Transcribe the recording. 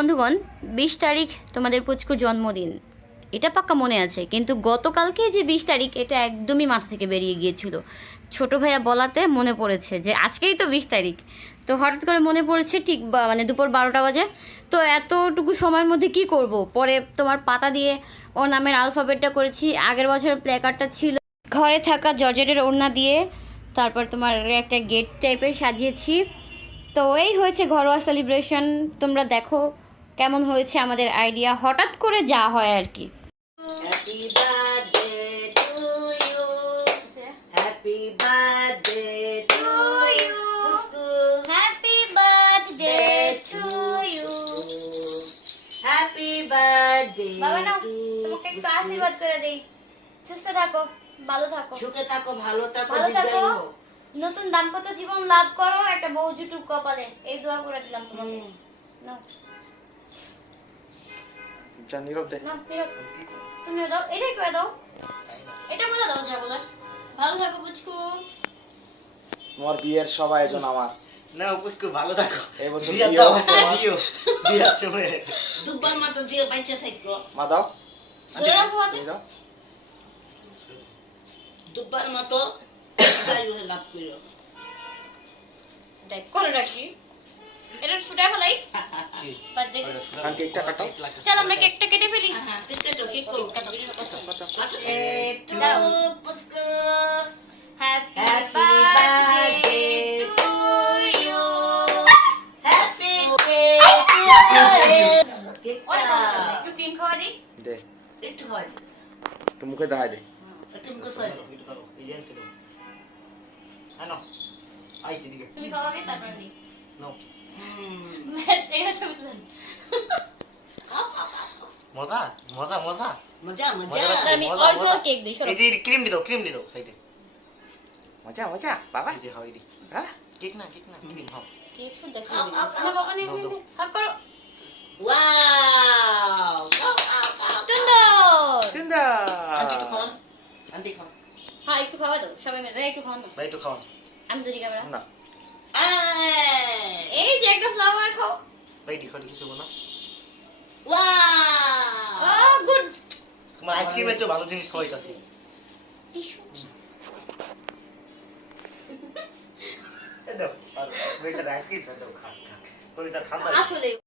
বন্ধুগণ 20 তারিখ তোমাদের পুচকুর জন্মদিন, এটা পাক্কা মনে আছে। কিন্তু গতকালকে যে 20 তারিখ এটা একদমই মাথা থেকে বেরিয়ে গিয়েছিল। ছোট ভাইয়া বলাতে মনে পড়েছে যে আজকেই তো 20 তারিখ। তো হঠাৎ করে মনে পড়েছে ঠিক মানে দুপুর 12টা বাজে। তো এতটুকু সময়ের মধ্যে কি করব, পরে তোমার পাতা দিয়ে ওর নামের আলফাবেটটা করেছি। আগের বছরের প্ল্যাকার্ডটা ছিল ঘরে থাকা জর্জেটের ওড়না দিয়ে, তারপর তোমার একটা গেট টাইপের সাজিয়েছি। তো এই হয়েছে ঘরোয়া সেলিব্রেশন। তোমরা দেখো কেমন হয়েছে আমাদের আইডিয়া, হঠাৎ করে যা হয় আর কি। Happy birthday to you. Happy birthday to you. Happy birthday to you. Happy birthday বাবা নাও, to তোমাকে একটু আশীর্বাদ করে দেই। সুস্থ থাকো, ভালো থাকো, সুখে থাকো, ভালো থাকো, ভালো থাকো, দীর্ঘায়ু হও। নতুন দাম্পত্য জীবন লাভ করো, একটা বউ জুটুক কপালে, এই দোয়া করে দিলাম তোমাকে। নাও নীরব দে। নাও, নীরব, তুমিও দাও, এটাই করে দাও, এটা বলে দাও যা বলার। ভালো থাকো পুচকু। তোমার বিয়ের সব আয়োজন আমার। না পুষ্কু ভালো থাকো। এই বছর বিয়ার বিয়েও দাও, তোমার। বিয়ার সময় দুব্বার মতো জিও বাইচে থাকো। মা দাও। জোরা ভোয়াতে তুমি দাও। দুব্বার মতো দীর্ঘায়ু লাভ করো। দেখ করে রাখি, এটা ফুটায় ফেলাই। বাদ দে, আর কেকটা কাটো। চল আমরা কেকটা কেটে ফেলি। হ্যাঁ, কেটে কি করো? কাটো। Pushku. Happy Happy birthday birthday to you. Happy birthday. ওই একটু ক্রিম খাওয়া দিই। দে। একটু হয়। একটু মুখে দেখাই দে। একটু মুখে সয়। তুমি খাওয়া আগে তারপর আমি দিই। হুম। এটা ছবি তুলেন। মজা মজা মজা। মজা মজা। তাহলে আমি মজা, অল্প মজা। কেক দিই, সরো। এই যে ক্রিম দি দাও সাইডে। মজা মজা বাবা। এই যে হাও এডি। হ্যাঁ কেক না ক্রিম হাও। কেক শুধু দেখতে দিই না বাবা, নে হাত করো। ওয়াও। সুন্দর। সুন্দর। আন্টি একটু খাওয়ান। আন্টি খাও। হ্যাঁ একটু খাওয়া দাও, সবাই মিলে একটু খাওয়ানো। ভাই একটু খাওয়ান। আমি ধরি ক্যামেরা। না। এই যে একটা ফ্লাওয়ার খাও। ভাই দি খাও কিছু বলো। ওয়াও। গুড। তোমার আইসক্রিমের চেয়ে ভালো জিনিস খাওয়াইতাছি। টিস্যু। দাও আর বেচারা আইসক্রিম দাও খা খা। তুমি তার খান আসলে